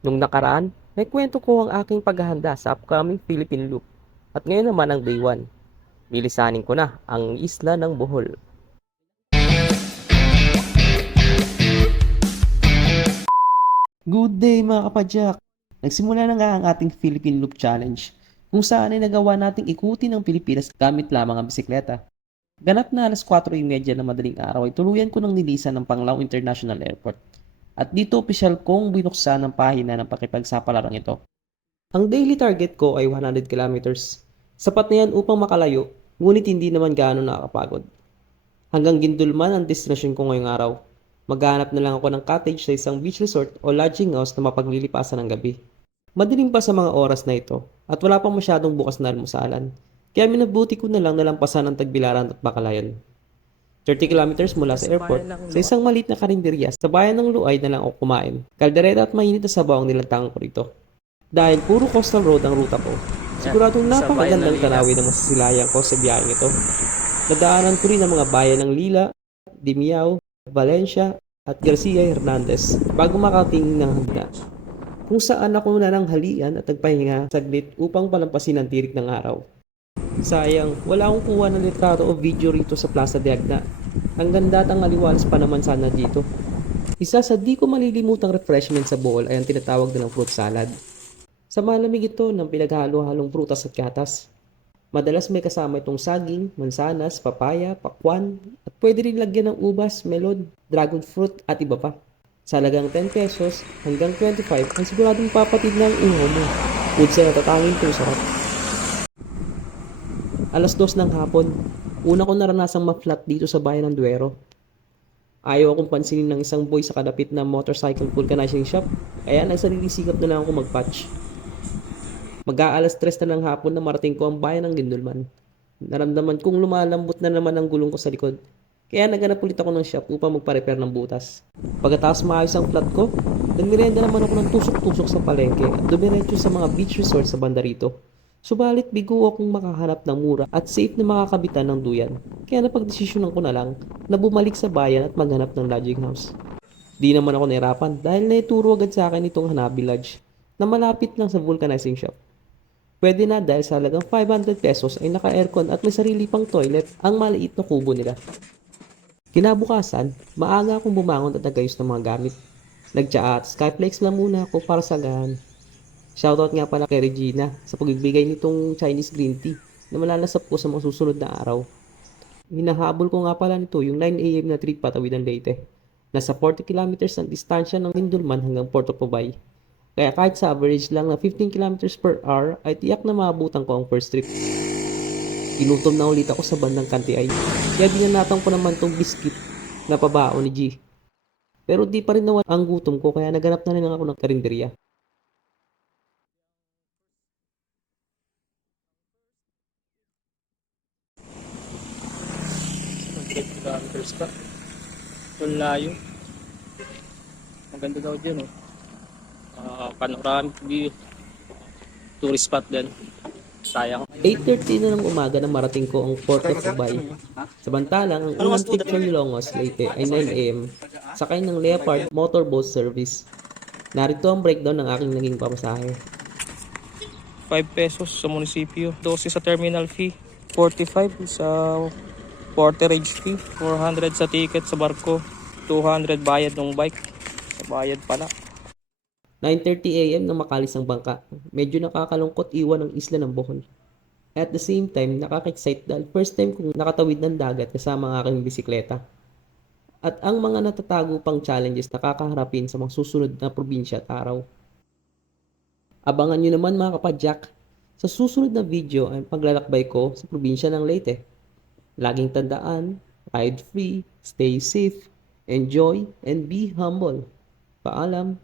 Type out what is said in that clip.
Nung nakaraan, may kwento ko ang aking paghahanda sa upcoming Philippine Loop. At ngayon naman ang day 1. Lilisanin ko na ang isla ng Bohol. Good day mga kapadyak! Nagsimula na nga ang ating Philippine Loop Challenge kung saan ay nagawa nating ikutin ang Pilipinas gamit lamang ang bisikleta. Ganap na alas 4:30 ng madaling araw ay tuluyan ko ng nilisan ng Panglao International Airport. At dito opisyal kong binuksan ang pahina ng pakipagsapalarang ito. Ang daily target ko ay 100 kilometers. Sapat na yan upang makalayo, ngunit hindi naman gaano nakakapagod. Hanggang Gindulman ang destination ko ngayong araw. Maghanap na lang ako ng cottage sa isang beach resort o lodging house na mapaglilipasan ng gabi. Madilim pa sa mga oras na ito at wala pang masyadong bukas na almusalan. Kaya minabuti ko na lang nalampasan ang Tagbilaran at Bacalayan. 30 kilometers mula sa airport, sa isang maliit na karinderya sa bayan ng Luay na lang ako kumain. Kaldereta at mainit na sabaw ang nilantangan ko rito. Dahil puro coastal road ang ruta ko, siguradong napakagandang tanawin ang masasilayan ko sa biyaheng ito. Nadaanan ko rin ang mga bayan ng Lila, Dimiao, Valencia at Garcia Hernandez bago makating ng hagda, kung saan ako nananghalian at nagpahinga saglit upang palampasin ang tirik ng araw. Sayang, wala akong kuha ng litrato o video rito sa Plaza de Agna. Ang ganda at ang aliwalas pa naman sana dito. Isa sa di ko malilimutang refreshment sa Bohol ay ang tinatawag na ng fruit salad. Sa malamig ito ng pinaghalo-halong prutas at gatas. Madalas may kasama itong saging, mansanas, papaya, pakwan, at pwede rin lagyan ng ubas, melon, dragon fruit at iba pa. Sa halagang 10 pesos hanggang 25 ang siguradong papatid ng uho mo. Food sa natatangin kung sarap. Alas 2 ng hapon, una ko naranasang ma-flat dito sa bayan ng Duero. Ayaw akong pansinin ng isang boy sa kadapit na motorcycle vulcanizing shop, kaya nagsariling sikap na lang ako mag-patch. Mag-aalas 3 na ng hapon na marating ko ang bayan ng Gindulman. Naramdaman kong lumalambot na naman ang gulong ko sa likod. Kaya naganap ulit ako ng shop upang magpa-repair ng butas. Pagkatapos maayos ang flat ko, nagmirenda naman ako ng tusok-tusok sa palengke at dumiretso sa mga beach resort sa banda rito. Subalit bigo akong makahanap ng mura at safe na makakabitan ng duyan. Kaya napagdesisyonan ko na lang na bumalik sa bayan at maghanap ng lodging house. Di naman ako nahirapan dahil naituro agad sa akin itong Hanabi Lodge na malapit lang sa vulcanizing shop. Pwede na dahil sa halagang 500 pesos ay naka-aircon at may sarili pang toilet ang maliit na kubo nila. Kinabukasan, maaga akong bumangon at nagayos ng mga gamit. Nagtsa at Skyflex lang muna ako para sa gahan. Shoutout nga pala kay Regina sa pagbibigay nitong Chinese green tea na malalasap ko sa mga susunod na araw. Hinahabol ko nga pala nito yung 9 AM na trip patawid ng Leyte. Nasa 40 kilometers ang distansya ng Indulman hanggang Porto Pobay. Kaya kahit sa average lang na 15 kilometers per hour ay tiyak na maabutan ko ang first trip. Ginutom na ulit ako sa bandang Kantiay. Kaya binanatang ko naman tong biscuit na pabao ni G. Pero di pa rin nawala ang gutom ko kaya naganap na rin ako ng karinderya. 100 kilometers pa. Ang layo. Maganda daw dyan, oh. Panoramic view. Tourist spot din. Sayang. 8:30 na ng umaga na marating ko ang Port of Ubay. Samantalang ang unang trip from Ilongos, Leyte ay 9 AM, sakay ng Leopard Motorboat Service. Narito ang breakdown ng aking naging pamasahe. 5 pesos sa munisipyo. 12 sa terminal fee. 45 sa porterage fee. 400 sa ticket sa barko. 200 bayad ng bike. Sa bayad pala. 9:30 AM nang makalis ang bangka. Medyo nakakalungkot iwan ang isla ng Bohol. At the same time, nakaka-excite dahil first time kong nakatawid ng dagat kasama ang aking bisikleta. At ang mga natatago pang challenges na kakaharapin sa mga susunod na probinsya at araw. Abangan nyo naman mga kapadyak sa susunod na video ay paglalakbay ko sa probinsya ng Leyte. Laging tandaan, ride free, stay safe, enjoy, and be humble. Paalam!